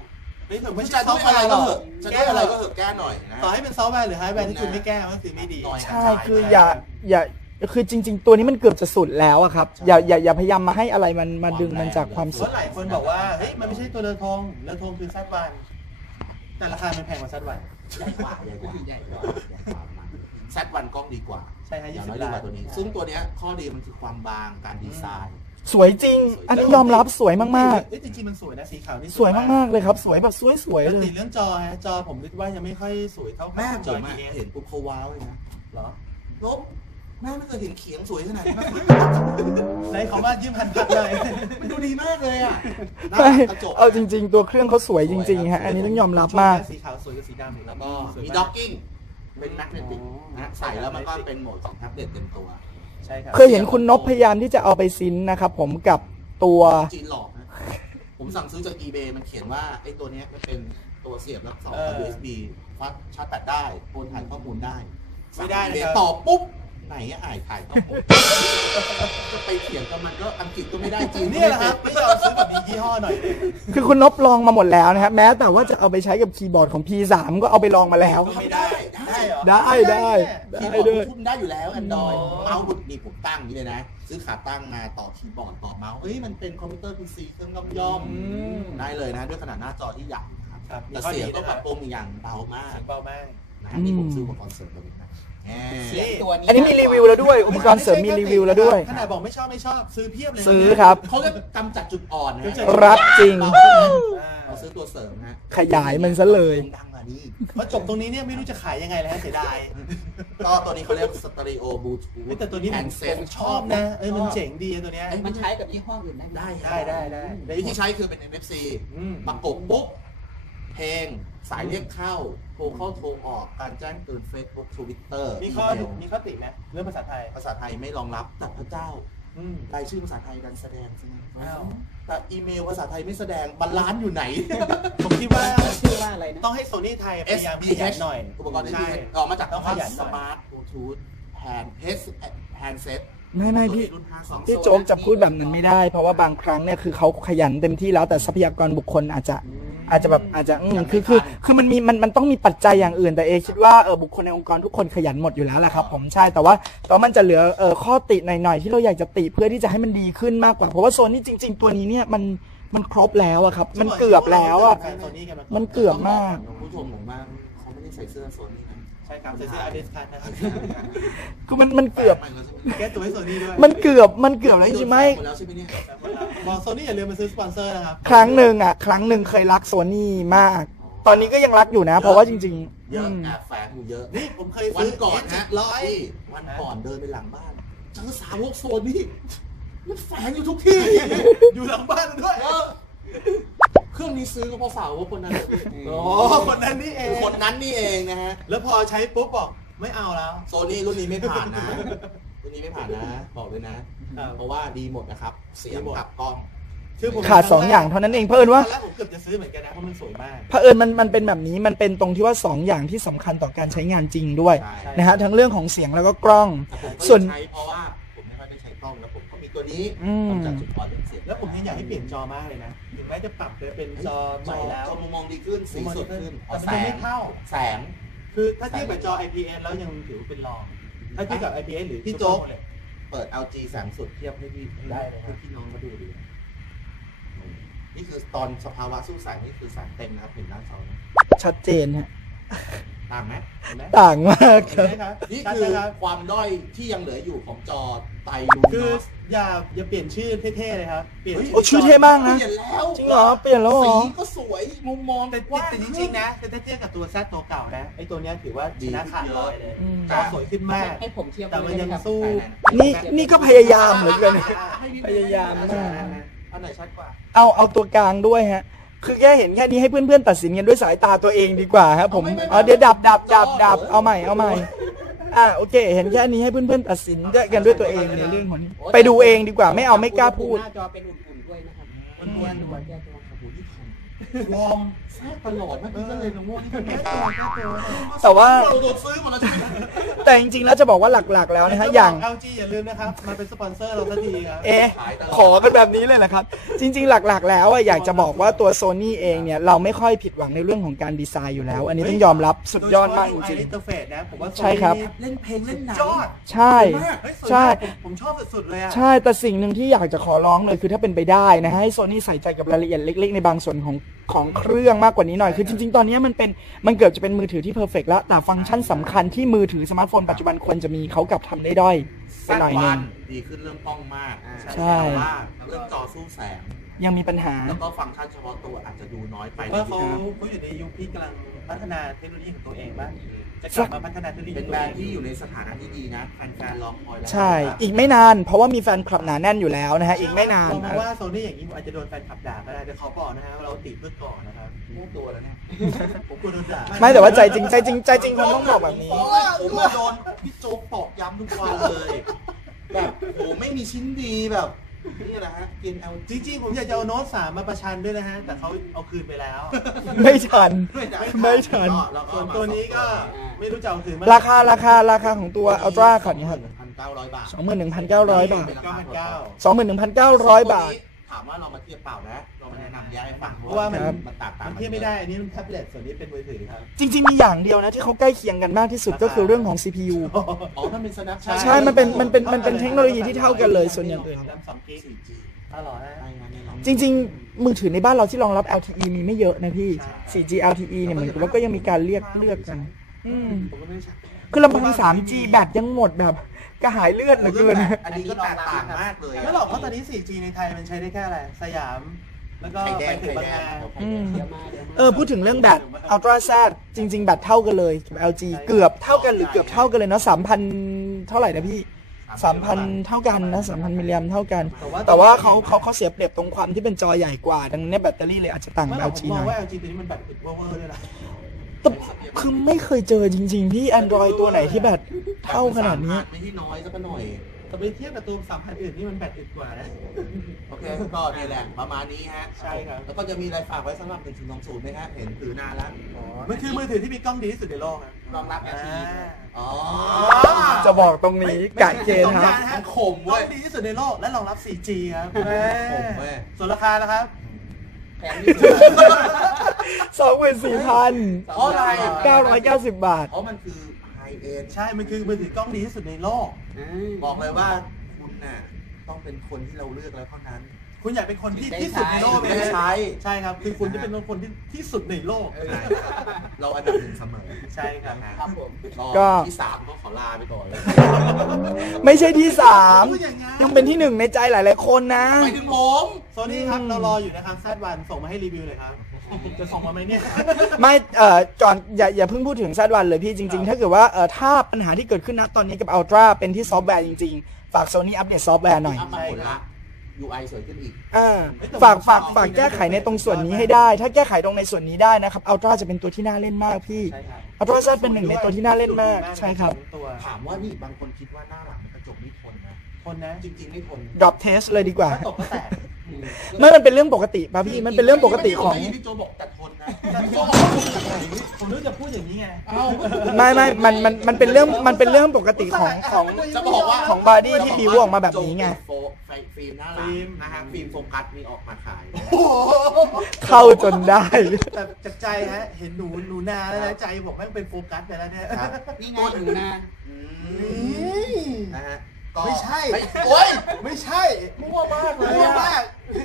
Speaker 1: เฮ้ยผมไม่
Speaker 2: จะ
Speaker 1: ใช่ซ
Speaker 2: ด้
Speaker 1: อ
Speaker 2: ว
Speaker 1: ฟ
Speaker 2: ย
Speaker 1: ต์
Speaker 2: อะไร
Speaker 1: แวร์หร
Speaker 2: ก็
Speaker 1: อก
Speaker 2: เหอะจะด้วยอะไรก็เหอะแก้หน่อยนะ
Speaker 1: ต่อให้เป็นซอฟต์แวร์หรือฮาร์ดแวร์ที่คุณไม่แก้ก็คือไม่ดี
Speaker 3: ใช่คืออย่าอย่าคือจริง ๆ ตัวนี้มันเกือบจะสุดแล้วอะครับอย่าอย่าอย่าพยายามมาให้อะไรมันมาดึงมันจากความ
Speaker 1: เพ
Speaker 3: สุด
Speaker 1: ราะหลายคนบอกว่าเฮ้ยมันไม่ใช่ตัวเรือธงเรือธงคือซัดวันแต่ราคามันแพงกว่าซัดวัน
Speaker 2: ใหญ่กว่าใหญ่กว่า
Speaker 4: ใหญ่กว่า
Speaker 2: แซดวันกล้องดีกว่า
Speaker 1: ใช่ฮะ
Speaker 2: อย่าง
Speaker 1: ยี่สิ
Speaker 2: น้อย
Speaker 1: บ
Speaker 2: ดี
Speaker 1: ล้าก น
Speaker 2: ว่าตัวนี้ ซึ่งตัวเนี้ยข้อดีมันคือความบางการดีไซน์
Speaker 3: สวยจริง อันนี้ยอมรับสวยมาก
Speaker 1: เอ้ยจริงๆมันสวยนะสีขาวนี่
Speaker 3: ๆ สวยมากๆเลยครับ สวยแบบสวยๆ
Speaker 1: ปก
Speaker 3: เล
Speaker 1: ติ
Speaker 3: ย
Speaker 1: เรื่องจอฮะจอผมคิดว่ายังไม่ค่อยสวยเท่า
Speaker 2: แม่ผ
Speaker 1: จอ
Speaker 2: ม
Speaker 1: ที
Speaker 2: อะ
Speaker 1: เอส
Speaker 2: เห็นปุ๊บเขาว้าวเลยนะ
Speaker 1: เหรอ
Speaker 2: ลบแม่ไม่เคยเห็นเขียงสวยขนาดนี้มาก่อน
Speaker 1: ไหนเขามายืมพันพันเลย
Speaker 2: มันดูดีมากเลยอ่ะหน้า
Speaker 3: ไม่
Speaker 2: กระจก
Speaker 3: เอาจริง ๆ ตัวเครื่องเขาสวยจริงๆฮะอันนี้ต้องยอมรับมาก
Speaker 1: สีขาวสวยกับสีดำ
Speaker 2: แล้วก็
Speaker 1: สวย
Speaker 2: มี
Speaker 1: มาก
Speaker 2: ด็อกกิ้งเป็นแมกเนติกนะใส่แล้วมันก็เป็นโหมดของแท็บเล็ตเต็มตัว
Speaker 1: ใช่ครับ
Speaker 3: เคยเห็นคุณนพพยายามที่จะเอาไปซินนะครับผมกับตัว
Speaker 2: จีนหลอกนะผมสั่งซื้อจาก eBay มันเขียนว่าไอ้ตัวเนี้ยมันเป็นตัวเสียบรับสอง
Speaker 1: เออ
Speaker 2: ยู เอส บี ฟัดชาร์จแบตได้โอนถ่ายข้อมูลได้
Speaker 1: ไม่ได้นะครับ
Speaker 2: สั่ง eBay ต่อปุ๊บไหนอะอ่ายถ่ายข้อมูลจะไปเถียงกับมันก็อังกฤษก็ไม่ได้จีนก็
Speaker 1: เนี่ย
Speaker 2: ไม่
Speaker 1: แหละค
Speaker 2: เป็
Speaker 1: รับ
Speaker 2: น
Speaker 1: ไม่เอาซื้อแบบมียี่ห้อหน่อยเลย
Speaker 3: คือคุณนพลองมาหมดแล้วนะครับแม้แต่ว่าจะเอาไปใช้กับคีย์บอร์ดของ พี สาม ก็เอาไปลองมาแล้ว
Speaker 1: ไม่ได้ได้เหรอ
Speaker 3: ได้ได้
Speaker 2: คีย์บอร์ดบลูทูธได้อยู่แล้ว Android เมาส์บุดนี่ผมตั้งอย่างนี้เลยนะ ซื้อขาตั้งมาต่อคีย์บอร์ดต่อเมาส์เอ้ยมันเป็นคอมพิวเตอร์ พี ซี เครื่องย่อมย่อม
Speaker 1: อืม
Speaker 2: ได้เลยนะ ด้วยขนาดหน้าจอที่ใหญ่นะครับ
Speaker 1: ครับมี
Speaker 2: แต่
Speaker 1: ข้อดี
Speaker 2: เสียงก็
Speaker 1: นะค
Speaker 2: ป
Speaker 1: รั
Speaker 2: รั
Speaker 1: บบ
Speaker 2: ปรุงอย่างเบามาก
Speaker 1: เสียงเบามาก
Speaker 2: นะนี่ผมซื้อมาคอนเสิร์ตตัวนี้นะแหม
Speaker 4: เสียงตัวนี้
Speaker 3: อันนี้มีรีวิวแล้วด้วย อุปกรณ์เสริมมีรีวิวแล้วด้วย
Speaker 1: ขนาดบอกไม่ชอบไม่ชอบซื้อเพียบเลย
Speaker 3: ซื้อครับ
Speaker 2: เขาเรียกกำจัดจุดอ่อนนะ
Speaker 3: รักจริง
Speaker 2: เราซื้อตัวเสริมฮะ
Speaker 3: ขยายมันซะเลย
Speaker 2: ดังกว่านี้
Speaker 1: พอจบตรงนี้เนี่ยไม่รู้จะขายยังไงแล้วเสียดาย
Speaker 2: ก็ตัวนี้เขาเรียกสเตอริโอบลูทูธ
Speaker 1: แต่ตัวนี้ผม
Speaker 2: แอนเซ็ต
Speaker 1: ผมชอบนะเอ้ยมันเจ๋งดีตัวเนี้ย
Speaker 4: มันใช้กับยี่ห้ออื่นได้ไหม
Speaker 2: ได้
Speaker 1: ได้ได้ได้ได้
Speaker 2: วิธีใช้คือเป็น เอ็ม เอฟ ซี
Speaker 1: อืม
Speaker 2: ประกบปุ๊บเพลงสายเรียกเข้าโทรเข้าโทรออกการแจ้งเตือน Facebook Twitter
Speaker 1: มีข้อมีข้อติไหมเรื่องภาษาไทย
Speaker 2: ภาษาไทยไม่รองรับแต่พระเจ้า
Speaker 1: อืม
Speaker 2: รายชื่อภาษาไทยดันแสดงใช่ไหม
Speaker 1: อ้าว
Speaker 2: แต่อีเมลภาษาไทยไม่แสดงบาลานซ์อยู่ไหน
Speaker 1: ผมคิดว่า
Speaker 4: ชื่อว่าอะไรนะ
Speaker 1: ต้องให้โซนี่ไทยพยายามขยันหน่อย
Speaker 2: อุปกรณ์
Speaker 1: ใช่
Speaker 2: ที่ออกมาจาก
Speaker 1: ต้องขยันหน่
Speaker 2: ส
Speaker 1: อย
Speaker 2: มาร์ทบลูทูธแฮนด์เฮดแฮนด์เซ็ต
Speaker 3: ไม่ไม่พี่
Speaker 2: รุ่นห้าสอง
Speaker 3: พี่โจ๊กจะพูดแบบนั้นไม่ได้ เพราะว่าบางครั้งเนี่ยคือเขาขยันเต็มที่แล้วแต่ทรัพยากรบุคคลอาจจะอาจจะแบบอาจจะอืมคือคือคือมันมีมันมันต้องมีปัจจัยอย่างอื่นแต่เอคิดว่าเออบุคคลในองค์กรทุกคนขยันหมดอยู่แล้วแหละครับผมใช่แต่ว่าแต่ว่ามันจะเหลือเออข้อติหน่อยๆที่เราอยากจะติเพื่อที่จะให้มันดีขึ้นมากกว่าเพราะว่าโซนนี้จริง ๆ ตัวนี้เนี่ยมันมันครบแล้วอะครับมันเกือบแล้วอะ
Speaker 1: แฟนโซนี่กันมาก่อน
Speaker 3: มันเกือบมาก
Speaker 2: ผู้ชมผมว่าเขาไม่ได้ใส่เสื้อโซนี่นะ
Speaker 1: ใช่ครับใส่เสื้ออาร์เดสคัทนะครับ
Speaker 3: คือมันมันเกือบ
Speaker 2: ไปแล้วใช่ไหม
Speaker 1: แก้ตัวให้โซนี่ด้วย
Speaker 3: มันเกือบมันเกือบแล้วจริงๆไหม
Speaker 2: หมดแล้วใช่ไหมเนี่ย
Speaker 1: บอกโซนี่อย่าลืมมาซื้อสปอนเซอร์นะครับ
Speaker 3: ครั้งหนึ่งอ่ะครั้งหนึ่งเคยรักโซนี่มาก ตอนนี้ก็ยังรักอยู่นะ เพราะว่าจริงๆ
Speaker 2: เยอะ
Speaker 3: อืม
Speaker 2: แอบแฝงอยู่เยอะ
Speaker 1: นี่ผมเคย
Speaker 2: วั
Speaker 1: ซื้
Speaker 2: นก่อนฮะ
Speaker 1: ร้อย
Speaker 2: ที่วันก่อนเดินไปหลังบ้านเจอสาวกโซนี่มันแฝงอยู่ทุกที่
Speaker 1: อยู่หลังบ้านด้วย
Speaker 2: เออเครื่องนี้ซื้อก็เพราะสาวกคนนั้นเลยพี่
Speaker 1: โอ้คนนั้นนี่เอง
Speaker 2: คนนั้นนี่เองนะฮะ
Speaker 1: แล้วพอใช้ปุ๊บบอกไม่เอาแล้ว
Speaker 2: โซนี่รุ่นนี้ไม่ผ่านนะ รุ่นนี้ไม่ผ่านนะ บอกเลยนะ
Speaker 1: ครับ
Speaker 2: เพราะว่าดีหมดนะครับ เสียงกับกล้อง
Speaker 1: คือผม
Speaker 3: ขาดสองอย่างเท่านั้นเองเพิ่นว่า
Speaker 1: ตอนแรกผมเกือบจะซื้อเหมือนกันนะเพราะมันสวยมาก
Speaker 3: เผอิญมันมันเป็นแบบนี้มันเป็นตรงที่ว่าสองอย่างที่สำคัญต่อการใช้งานจริงด้วย
Speaker 2: ใช่
Speaker 3: นะฮะทั้งเรื่องของเสียงแล้วก็กล้อง
Speaker 2: แต่ผมก็
Speaker 3: ส่วน
Speaker 2: ใช้เพราะว่าผมไม่ค่อยได้ใช้กล้องแล้วผมก็มีตัวนี้
Speaker 3: อืม
Speaker 2: กำจัดจุดอ่อนเรื่องเสียง
Speaker 1: แล้วผมยังอยากให้เปลี่ยนจอมากเลยนะถึงแม้จะปรับเป็นจอใหม่แล้ว
Speaker 2: จอมุมมองดีขึ้นสีสดขึ้น
Speaker 1: แต่มันยังไม่เท่า
Speaker 2: แสง
Speaker 1: คือถ้าเทียบกับจอ ไอ พี เอส แล้วยังถือเป็นรอง ถ้าเทียบกับ ไอ พี เอส หรือ
Speaker 2: พี่โจ๊ก
Speaker 1: เลย
Speaker 2: เปิด แอล จี แสงสุดเทียบให้พี่
Speaker 1: ได้เลยครับ
Speaker 2: ให้พี่น้องมาดูดีนี่คือตอนสภาวะสู้แสงนี่คือแสงเต็มนะครับเห็นหน้าจอนะ
Speaker 3: ชัดเจนฮะ
Speaker 2: ต่างไหม
Speaker 1: เห็นไหม
Speaker 3: ต่างมากค
Speaker 1: เห็น
Speaker 3: รับ
Speaker 1: ไหมครับ
Speaker 2: นี่
Speaker 1: ชัด
Speaker 2: คือ
Speaker 1: ไหมครับ
Speaker 2: ความด้อยที่ยังเหลืออยู่ของจอไตรลู
Speaker 1: คื
Speaker 2: น
Speaker 1: อ
Speaker 2: อส
Speaker 1: อย่าอย่าเปลี่ยนชื่อเท่ๆเลยครับ เปลี่ยน
Speaker 3: โอ้ชื่อเท่มากนะ
Speaker 2: เปลี่ยนแล้ว
Speaker 3: จริงเหรอเปลี่ยนแล้วเหรอ
Speaker 2: สีก็สวยมุมมอง
Speaker 1: แต่
Speaker 2: กว้าง
Speaker 1: แต่จริงๆนะแต่ถ้าเทียบกับตัวแซดตัวเก่านะไอตัวเนี้ยถือว่าชนะขาดลอยเลย
Speaker 3: อืม
Speaker 1: จอสวยขึ้นมาก
Speaker 4: ให้ผมเทียบ
Speaker 1: แต่มันยัง
Speaker 4: ได้ไหครับ
Speaker 1: สู้
Speaker 3: นี่นี่ก็พยายามเหมือนกัน
Speaker 2: ให้พี่
Speaker 3: พยายามมาก
Speaker 1: อันไหนชัดกว่า
Speaker 3: เอาเอาตัวกลางด้วยฮะ คือแค่เห็นแค่นี้ให้เพื่อนๆตัดสินกันด้วยสายตาตัวเองดีกว่าครับผมเอาเดี๋ยวดับดับดับดับเอาใหม่เอาใหม่อ่ะโอเค เห็นแค่นี้ให้เพื่อนๆตัดสินกันด้วยตัวเองในเรื่องของนี้ไปดูเองดีกว่าไม่เอาไม่กล้าพูด
Speaker 4: หน้าจอเป็นอุ่นๆด้วยนะครับ
Speaker 1: อุ่นๆ
Speaker 4: แก้ตัวแก้ตัว
Speaker 2: โอ้โหนี่ของวอร์มแทรกตลอดเมื่อกี้ก็เลยงงนี่มันแค่
Speaker 1: แก้ตัวแก้ตัว
Speaker 3: แต่ว่า
Speaker 2: เราโดนซื้อหมดแล้วใช่ไหม
Speaker 3: แต่จริงๆแล้วจะบอกว่าหลักๆแล้วนะฮะอย่าง
Speaker 1: แอล จี อย่าลืมนะครับมาเป็นสปอนเซอร์เราสักทีครับ
Speaker 3: เอ๊ะขอเป็นแบบนี้เลยนะครับ จริงๆ หลักๆ แล้วอะอยากจะบอกว่าตัว Sony เองเนี่ยเราไม่ค่อยผิดหวังในเรื่องของการดีไซน์อยู่แล้ว อันนี้ต้องยอมรับสุดยอดมากจริง
Speaker 1: อินเตอร์เฟซนะผมว่า
Speaker 3: ใช่ครับ
Speaker 2: เล่นเพลงเล่นหนัง
Speaker 1: ยอด
Speaker 3: ๆ ใช่
Speaker 1: เฮ้ยสวย
Speaker 3: ใช่
Speaker 1: มากผมผมชอบสุดๆเลยอ่ะ
Speaker 3: ใช่แต่สิ่งหนึ่งที่อยากจะขอร้องเลยคือถ้าเป็นไปได้นะฮะให้ Sony ใส่ใจกับรายละเอียดเล็กๆในบางส่วนของของเครื่องมากกว่านี้หน่อยคือจริงๆ ตอนนี้มันเป็นมันเกือบจะเป็นมือถือที่เพอร์เฟกต์แล้วแต่ฟังก์ชันสำคัญที่มือถือสมาร์ทโฟนปัจจุบันควรจะมีเขากลับทำได้ด้อยไปหน่อยนึง
Speaker 2: ดีขึ้นเรื่องกล้องมาก
Speaker 3: ใช่
Speaker 2: แต่ว่าเรื่องจอสู้แสง
Speaker 3: ยังมีปัญหา
Speaker 2: แล้วก็ฟังก์ชันเฉพาะตัวอาจจะดูน้อยไป
Speaker 1: เพราะเขาเขาอยู่ในยุคที่กำลังพัฒนาเทคโนโลยีของตัวเองบ้างจะกลับมาพัฒนาเทคโนโลยี
Speaker 2: เป็น
Speaker 1: ตัว
Speaker 2: แบร
Speaker 1: เอน ง
Speaker 2: ด์ที่อยู่ในสถานะที่ดีนะแฟนๆรอคอยแล้ว
Speaker 3: ใช่อีกไม่นานเพราะว่ามีแฟนคลับหนาแน่นอยู่แล้วนะฮะอีกไม่นาน
Speaker 1: ผมมองว่าโซนี่อย่างนี้ผมอาจจะโดนแฟนคลับด่าก็ได้แต่ขอบอกนะฮะว่าเราติเพื่อก่อนนะครับ
Speaker 2: พูดตัวแล้วเนี่ย
Speaker 1: ผมกลัวโดนด่า
Speaker 3: ไม่แต่ว่าใจจริงใจจริงใจจริงคงต้องบอกแบบนี้
Speaker 2: ผมมาโดนพี่โจ๊กตอกย้ำทุกวันเลยแบบโหไม่มีชิ้นดีแบบนี่แหละฮะกินเอา
Speaker 1: จริงๆผมอยากจะเอาโน้ตสามมาประชันด้วยนะฮะแต่เขาเอาคืนไปแล้ว
Speaker 3: ไม่ทัน
Speaker 2: ไม่ทัน
Speaker 3: ไม่ทัน
Speaker 1: ส่วนตัวนี้ก็ไม่รู้จะเอาคืนเมื่อ
Speaker 3: ราคาราคาราคาของตัว Ultra คันนี้ครับ
Speaker 2: พันเก้าร้อยบาท
Speaker 3: สองหมื่นหนึ่งพันเก้าร้อยบาท
Speaker 1: เก้าพันเก้า
Speaker 3: สองหมื่นหนึ่งพันเก้าร้อยบาท
Speaker 2: ถามว่าเรามาเทียบเปล่านะเรามาแนะนำแยกให้ฟัง
Speaker 1: เพราะว่ามัน
Speaker 2: มันต่างกัน
Speaker 1: มันเทียบไม่ได้อันนี้มันแท็บเล็ตส่วนนี้เป็นมือถือครับ
Speaker 3: จริงๆมีอย่างเดียวนะที่เขาใกล้เคียงกันมากที่สุดก็คือเรื่องของ ซี พี ยู
Speaker 2: อ๋อมันเป็น Snapchat
Speaker 3: ใช่มันเป็นมันเป็นมันเป็นเทคโนโลยีที่เท่ากันเลยส่วนอย่างอื่น
Speaker 1: แรมสองกิก
Speaker 2: สี่จี
Speaker 1: อร่อยนะ
Speaker 2: ใช่งั้นแน่นอน
Speaker 3: จริงๆ มือถือในบ้านเราที่รองรับ แอล ที อี มีไม่เยอะนะพี่
Speaker 1: ใช่
Speaker 3: โฟร์จี แอล ที อี เนี่ยเหมือนกับว่าก็ยังมีการเรียกเลือกกันอืม
Speaker 1: ผมก็ไม่ได้ใช้
Speaker 3: คือลำพัง ทรีจี แบตยังหมดแบบกระหายเลือดเหลือเกิน
Speaker 2: อันนี้ก็แตกต่างมากเลย
Speaker 1: ไม่หรอกเพราะตอนนี้ โฟร์จี ในไทยมันใช้ได้แค่อะไรสยาม แล้วก็
Speaker 2: ไข่แด
Speaker 1: ไป
Speaker 2: ง
Speaker 1: ถึง
Speaker 2: ไข่
Speaker 1: บาง
Speaker 2: แด
Speaker 1: นาง
Speaker 3: อืม
Speaker 4: เดี๋ยวมาเดี๋ยวมา
Speaker 3: เออพูดถึงเรื่องแบต Ultra Z จริง ๆ แบตเท่ากันเลยกับ แอล จี เกือบเท่ากันหรือเกือบเท่ากันเลยเนาะสามพันเท่าไหร่นะพี่สามพันเท่ากันนะสามพันมิลลิแอมเท่ากัน แต่ว่าเขาเขาเขาเสียเปรียบตรงความที่เป็นจอใหญ่กว่า ดังนั้นแบตเตอรี่เลยอาจจะต่าง
Speaker 1: ไม่
Speaker 3: กับ
Speaker 1: หรอก
Speaker 3: แอล
Speaker 1: ผ
Speaker 3: จี
Speaker 1: มม
Speaker 3: ห
Speaker 1: อ
Speaker 3: น่
Speaker 1: ง
Speaker 3: อย
Speaker 1: ว่า แอล จี ตัวนี้มันแบตอึดเวอร์ๆด้วยนะ
Speaker 3: แต่คือไม่เคยเจอจริง ๆ พี่ Android ตัวไหนที่แบตเท่าขนาดนี้
Speaker 2: ไม่ที่น้อยสักหน่อย
Speaker 1: แต่ไปเทียบกับตัวสามพันอื่นนี่มันแบตอึดกว่านะ
Speaker 2: โอเคก็นี่แหละประมาณนี้ฮะ
Speaker 1: ใช่ครับ
Speaker 2: แล้วก็จะมีอะไรฝากไว้สำหรับหนึ่งศูนย์สองศูนย์ไหมฮะเห็นถือนานแล้ว
Speaker 1: มันคือมือถือที่มีกล้องดีที่สุดในโลกครับ
Speaker 2: รองรับ แอล ที อ๋อ
Speaker 3: จะบอกตรงนี้กะเกณฑ์ครับ
Speaker 2: มันขม
Speaker 1: กล้อ
Speaker 2: เว้ย
Speaker 1: งดีที่สุดในโลกและรองรับ โฟร์จี ครับ
Speaker 2: ผมเว้ย
Speaker 1: ส่วนราคานะครับ
Speaker 4: แพงที่สุด
Speaker 3: สองหมื่นสี่พัน
Speaker 2: เพราะอะไร
Speaker 3: เก้าร้อยเก้าสิบบาท
Speaker 2: เพราะมันคือไฮเอ็น
Speaker 1: ใช่ มันคือมือถือกล้องดีที่สุดในโลก
Speaker 2: บอกเลยว่าคุณน่ะต้องเป็นคนที่เราเลือกแล้วเท่านั้น
Speaker 1: คุณอยากเป็นคนที่ที่สุดในโลกไหม
Speaker 2: ไม่ได้ใช้
Speaker 1: ใช่ครับ คือคุณจะเป็นคนที่ที่สุดในโลก
Speaker 2: ใช่เราอันดับหนึ่งเสมอ
Speaker 1: ใช่ครับ
Speaker 4: ครับผม
Speaker 3: ก็
Speaker 2: ที่สามก็ขอลาไปก่อนเลย
Speaker 3: ไม่ใช่ที่สาม
Speaker 1: พูดอย่างงั้น
Speaker 3: ยังเป็นที่หนึ่งในใจหลายๆคนนะ
Speaker 2: ไปถึงผม
Speaker 1: โซนี่ครับ เรารออยู่นะครับแซดวันส่งมาให้รีวิวเลยครับ จะส่งมาไหมเนี่ย
Speaker 3: ไม่เอ่อก่อนอย่าอย่าเพิ่งพูดถึงแซดวันเลยพี่จริง ๆ ถ้าเกิดว่าเอ่อถ้าปัญหาที่เกิดขึ้นนะตอนนี้กับ Ultra เป็นที่ซอฟต์แวร์จริง ๆ ฝาก Sony อัปเดตซอฟต์แวร์หน่อย
Speaker 2: อัพมาผลละ ยู ไอ สวยขึ้นอีก
Speaker 3: อ่าฝากฝากฝากแก้ไขในตรงส่วนนี้ให้ได้ ถ้าแก้ไขตรงในส่วนนี้ได้นะครับ Ultra จะเป็นตัวที่น่าเล่นมากพี่
Speaker 1: ใช่ครับ
Speaker 3: Ultra Z เป็นหนึ่งในตัวที่น่าเล่นมากใช่ครับ
Speaker 1: ตัว
Speaker 2: ถามว่านี่บางคนคิดว่าหน้าหลังมันกระจกไม่ทนนะ
Speaker 1: คนนะ
Speaker 2: จริงๆไม่ทน
Speaker 3: drop test เลยดีกว่า
Speaker 1: ถ้าตกก็แตก
Speaker 3: ไม่มันเป็นเรื่องปกติป่ะพี่ มันเป็นเรื่องปกติของ
Speaker 2: พี่โจบอกแต่ทนนะ
Speaker 1: ผมนึกจะพูดอย่างนี้ไง
Speaker 3: ไม่ไม่มันมันมันเป็นเรื่องมันเป็นเรื่องปกติของของ
Speaker 2: จะบอกว่า
Speaker 3: ของบอดี้ที่รีวิวออกมาแบบนี้ไง
Speaker 2: โฟไฟฟิล์มหน้าหลังนะฮะฟิล์มโฟกัสมีออกมาขาย
Speaker 3: เข้าจนได้
Speaker 1: แต่จากใจฮะ เห็นหนูหนูนาแล้วนะใจผมแม่งเป็นโฟกัสไปแล้วเนี่ย
Speaker 2: ครับ
Speaker 4: นี่ไงอยู่นะ
Speaker 2: อืม
Speaker 1: นี่
Speaker 2: นะฮะก็
Speaker 1: ไม่ใช่
Speaker 2: โอ้ย
Speaker 1: ไม่ใช่มั่วมากเลย
Speaker 2: มั่ว
Speaker 1: อะ
Speaker 2: มาก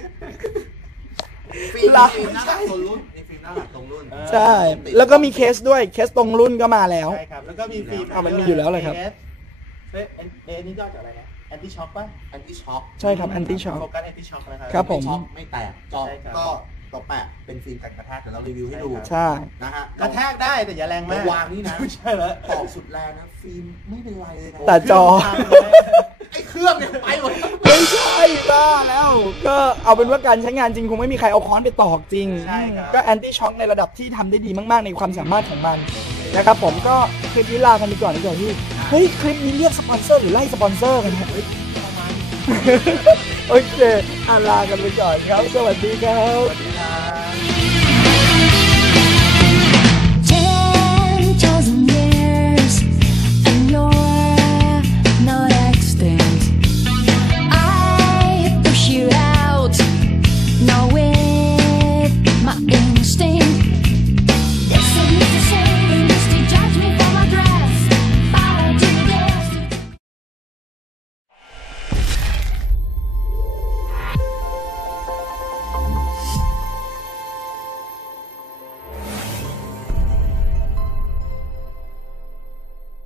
Speaker 2: ฟิล์มฟิล์มหน้าหลังตรงรุ่นนี่ฟิล์มหน้าหลังตรงรุ่น
Speaker 3: ใช่ แล้วก็มีเคสด้วย เคสตรงรุ่นก็มาแล้ว
Speaker 1: ใช่ครับ แล้วก็มีฟิล์ม
Speaker 3: อ่ะมันมีอยู่แล้วเลยครับ
Speaker 1: เอสเอ๊ะเอ๊ะเอ๊ะนี่ย่อจากอะไรนะแอนตี้ช็อคป่ะ
Speaker 2: อันที่ช็อค
Speaker 3: ใช่ครับ anti shock
Speaker 1: โฟกัสแอนตี้ช็อคนะครับ
Speaker 3: ครับผม
Speaker 2: ไช็อคไม่แตกจอ
Speaker 1: ใช่ครับ
Speaker 2: ก็ตัวแปะเป็นฟิล์มกันกระแทกเดี๋ยวเรารีวิวให้ดู
Speaker 3: ใช่
Speaker 2: นะฮะ
Speaker 1: กระแทกได้แต่อย่าแรงมาก
Speaker 2: วางนี่นะ
Speaker 1: ไม่ใช่แล้ว
Speaker 2: ตอกสุดแรงนะฟิล์มไม่เป็นไรเลยนะ
Speaker 3: แต่จอ
Speaker 2: ไอ้เครื่องเนี่ยไปหมด
Speaker 3: ไม่ใช่บ้าแล้ว ก็เอาเป็นว่าการใช้งานจริงคงไม่มีใครเอาค้อนไปตอกจริง
Speaker 1: ใช่ครับ
Speaker 3: ก็แอนตี้ช็อคในระดับที่ทำได้ดีมากๆในความสามารถของมันนะครับผมก็คลิปนี้ลากันไปก่อนดีกว่าพี่ เฮ้ย คลิปนี้เรียกสปอนเซอร์หรือไล่สปอนเซอร์กันฮะ โอเคอ่ะลากันไปก่อนครับ สวัสดีครับ